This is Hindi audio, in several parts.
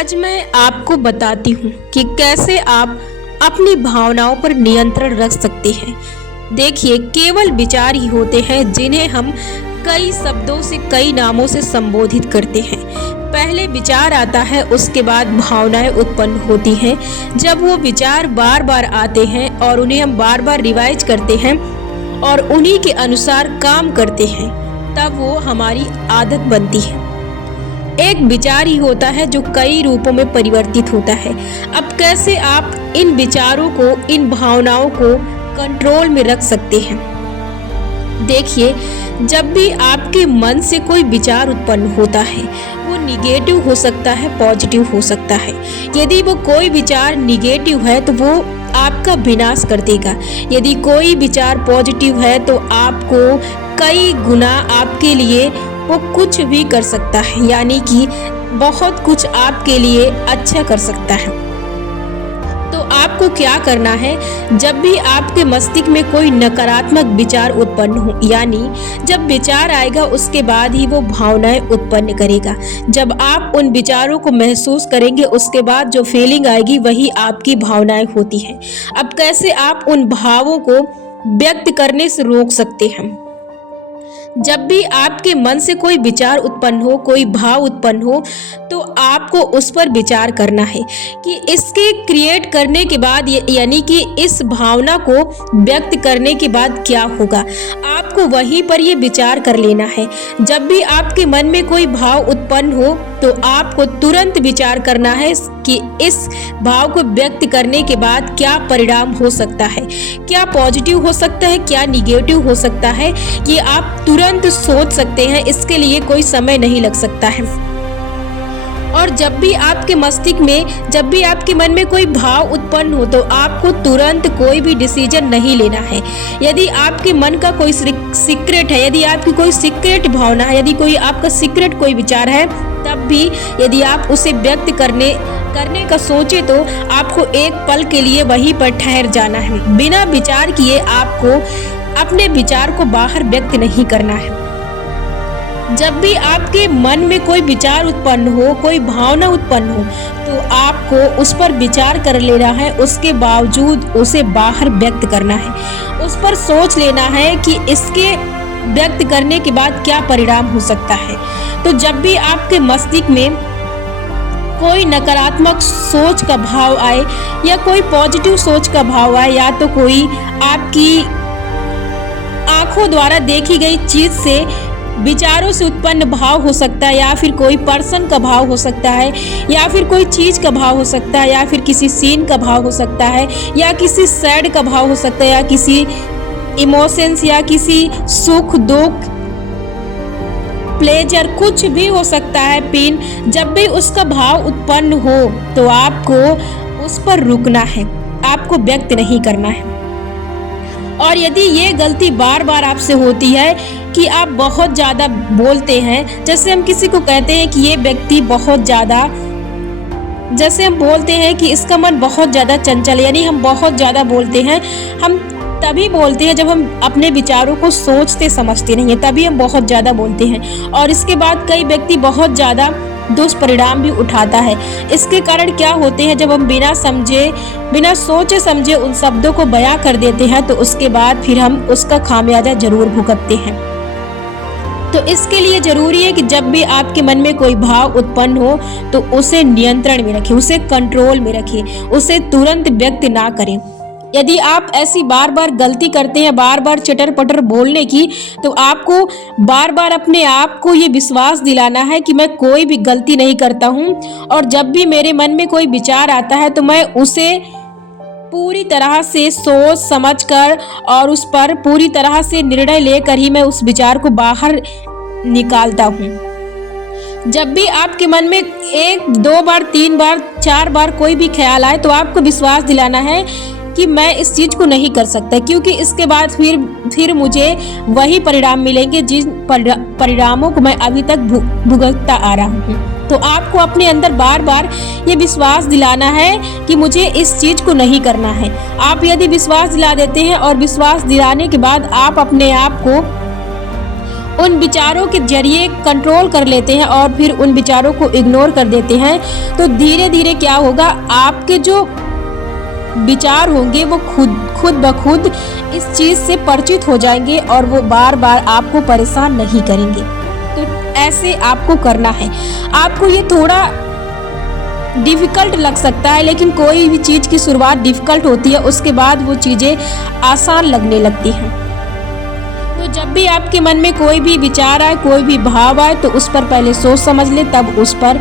आज मैं आपको बताती हूँ कि कैसे आप अपनी भावनाओं पर नियंत्रण रख सकते हैं। देखिए, केवल विचार ही होते हैं जिन्हें हम कई शब्दों से, कई नामों से संबोधित करते हैं। पहले विचार आता है, उसके बाद भावनाएं उत्पन्न होती हैं। जब वो विचार बार बार आते हैं और उन्हें हम बार बार रिवाइज करते हैं और उन्हीं के अनुसार काम करते हैं, तब वो हमारी आदत बनती है। एक विचार ही होता है जो कई रूपों में परिवर्तित होता है। अब कैसे आप इन विचारों को, इन भावनाओं को कंट्रोल में रख सकते हैं? देखिए, जब भी आपके मन से कोई विचार उत्पन्न होता है, वो निगेटिव हो सकता है, पॉजिटिव हो सकता है। यदि वो कोई विचार निगेटिव है तो वो आपका विनाश कर देगा। यदि कोई विचार पॉजिटिव है तो आपको कई गुना आपके लिए वो कुछ भी कर सकता है, यानी कि बहुत कुछ आपके लिए अच्छा कर सकता है। तो आपको क्या करना है, जब भी आपके मस्तिष्क में कोई नकारात्मक विचार उत्पन्न हो, यानी जब विचार आएगा उसके बाद ही वो भावनाएं उत्पन्न करेगा। जब आप उन विचारों को महसूस करेंगे, उसके बाद जो फीलिंग आएगी वही आपकी भावनाएं होती हैं। अब कैसे आप उन भावों को व्यक्त करने से रोक सकते हैं? जब भी आपके मन से कोई विचार उत्पन्न हो, कोई भाव उत्पन्न हो, तो आपको उस पर विचार करना है कि इसके क्रिएट करने के बाद, यानी कि इस भावना को व्यक्त करने के बाद क्या होगा। आपको वहीं पर ये विचार कर लेना है। जब भी आपके मन में कोई भाव उत्पन्न हो तो आपको तुरंत विचार करना है कि इस भाव को व्यक्त करने के बाद क्या परिणाम हो सकता है, क्या पॉजिटिव हो सकता है, क्या निगेटिव हो सकता है। ये आप तुरंत सोच सकते हैं, इसके लिए कोई समय नहीं लग सकता है। और जब भी आपके मस्तिष्क में, जब भी आपके मन में कोई भाव उत्पन्न हो तो आपको तुरंत कोई भी डिसीजन नहीं लेना है। यदि आपके मन का कोई सीक्रेट है, यदि आपकी कोई सीक्रेट भावना है, यदि कोई आपका सीक्रेट कोई विचार है, तब भी यदि आप उसे व्यक्त करने का सोचे तो आपको एक पल के लिए वहीं पर ठहर जाना है। बिना विचार किए आपको अपने विचार को बाहर व्यक्त नहीं करना है। जब भी आपके मन में कोई विचार उत्पन्न हो, कोई भावना उत्पन्न हो, तो आपको उस पर विचार कर लेना है, उसके बावजूद उसे बाहर व्यक्त करना है। उस पर सोच लेना है कि इसके व्यक्त करने के बाद क्या परिणाम हो सकता है। तो जब भी आपके मस्तिष्क में कोई नकारात्मक सोच का भाव आए या कोई पॉजिटिव सोच का भाव आए, या तो कोई आपकी आंखों द्वारा देखी गई चीज से, विचारों से उत्पन्न भाव हो सकता है, या फिर कोई पर्सन का भाव हो सकता है, या फिर कोई चीज का भाव हो सकता है, या फिर किसी सीन का भाव हो सकता है, या किसी सैड का भाव हो सकता है, या किसी इमोशंस, या किसी सुख दुख, प्लेजर, कुछ भी हो सकता है, पेन। जब भी उसका भाव उत्पन्न हो तो आपको उस पर रुकना है, आपको व्यक्त नहीं करना है। और यदि ये गलती बार बार आपसे होती है कि आप बहुत ज़्यादा बोलते हैं, जैसे हम किसी को कहते हैं कि ये व्यक्ति बहुत ज़्यादा, जैसे हम बोलते हैं कि इसका मन बहुत ज़्यादा चंचल, यानी हम बहुत ज़्यादा बोलते हैं। हम तभी बोलते हैं जब हम अपने विचारों को सोचते समझते नहीं हैं, तभी हम बहुत ज़्यादा बोलते हैं। और इसके बाद कई व्यक्ति बहुत ज़्यादा दुष्परिणाम भी उठाता है। इसके कारण क्या होते हैं, जब हम बिना समझे, बिना सोचे समझे उन शब्दों को बयां कर देते हैं, तो उसके बाद फिर हम उसका खामियाजा जरूर भुगतते हैं। तो इसके लिए जरूरी है कि जब भी आपके मन में कोई भाव उत्पन्न हो तो उसे नियंत्रण में रखें, उसे कंट्रोल में रखें, उसे तुरंत व्यक्त ना करें। यदि आप ऐसी बार बार गलती करते हैं, बार बार चटर पटर बोलने की, तो आपको बार बार अपने आप को ये विश्वास दिलाना है कि मैं कोई भी गलती नहीं करता हूँ, और जब भी मेरे मन में कोई विचार आता है तो मैं उसे पूरी तरह से सोच समझ कर और उस पर पूरी तरह से निर्णय लेकर ही मैं उस विचार को बाहर निकालता हूँ। जब भी आपके मन में 1, 2 बार, 3 बार, 4 बार कोई भी ख्याल आए, तो आपको विश्वास दिलाना है कि मैं इस चीज को नहीं कर सकता, क्योंकि इसके बाद फिर मुझे वही परिणाम मिलेंगे जिन परिणामों को मैं अभी तक भुगतता आ रहा हूँ। तो आपको अपने अंदर बार बार ये विश्वास दिलाना है कि मुझे इस चीज को नहीं करना है। आप यदि विश्वास दिला देते हैं और विश्वास दिलाने के बाद आप अपने आप को उन विचारों के जरिए कंट्रोल कर लेते हैं और फिर उन विचारों को इग्नोर कर देते हैं, तो धीरे धीरे क्या होगा, आपके जो विचार होंगे वो खुद ब खुद इस चीज़ से परिचित हो जाएंगे और वो बार बार आपको परेशान नहीं करेंगे। तो ऐसे आपको करना है। आपको ये थोड़ा डिफ़िकल्ट लग सकता है, लेकिन कोई भी चीज़ की शुरुआत डिफ़िकल्ट होती है, उसके बाद वो चीज़ें आसान लगने लगती हैं। तो जब भी आपके मन में कोई भी विचार आए, कोई भी भाव आए, तो उस पर पहले सोच समझ लें, तब उस पर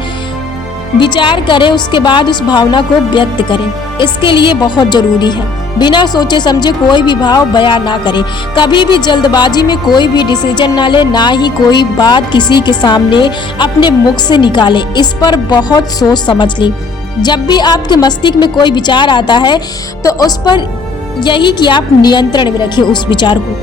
विचार करें, उसके बाद उस भावना को व्यक्त करें। इसके लिए बहुत ज़रूरी है बिना सोचे समझे कोई भी भाव बयां ना करें। कभी भी जल्दबाजी में कोई भी डिसीजन ना लें, ना ही कोई बात किसी के सामने अपने मुख से निकालें। इस पर बहुत सोच समझ लें। जब भी आपके मस्तिष्क में कोई विचार आता है तो उस पर यही कि आप नियंत्रण में रखें उस विचार को।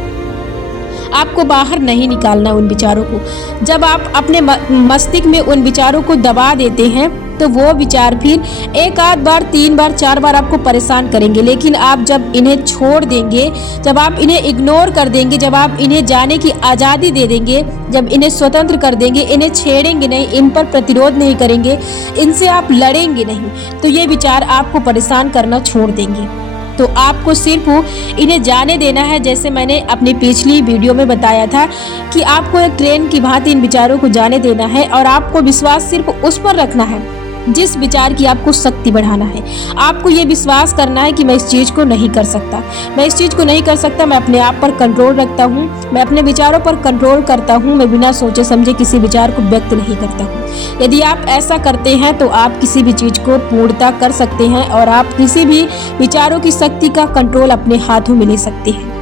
आपको बाहर नहीं निकालना उन विचारों को। जब आप अपने मस्तिष्क में उन विचारों को दबा देते हैं तो वो विचार फिर एक आध बार, 3 बार, 4 बार आपको परेशान करेंगे। लेकिन आप जब इन्हें छोड़ देंगे, जब आप इन्हें इग्नोर कर देंगे, जब आप इन्हें जाने की आज़ादी दे देंगे, जब इन्हें स्वतंत्र कर देंगे, इन्हें छेड़ेंगे नहीं, इन पर प्रतिरोध नहीं करेंगे, इनसे आप लड़ेंगे नहीं, तो ये विचार आपको परेशान करना छोड़ देंगे। तो आपको सिर्फ इन्हें जाने देना है। जैसे मैंने अपनी पिछली वीडियो में बताया था कि आपको एक ट्रेन की भांति इन विचारों को जाने देना है और आपको विश्वास सिर्फ उस पर रखना है जिस विचार की आपको शक्ति बढ़ाना है। आपको ये विश्वास करना है कि मैं इस चीज़ को नहीं कर सकता, मैं इस चीज़ को नहीं कर सकता, मैं अपने आप पर कंट्रोल रखता हूँ, मैं अपने विचारों पर कंट्रोल करता हूँ, मैं बिना सोचे समझे किसी विचार को व्यक्त नहीं करता हूँ। यदि आप ऐसा करते हैं तो आप किसी भी चीज़ को पूर्णता कर सकते हैं और आप किसी भी विचारों की शक्ति का कंट्रोल अपने हाथों में ले सकते हैं।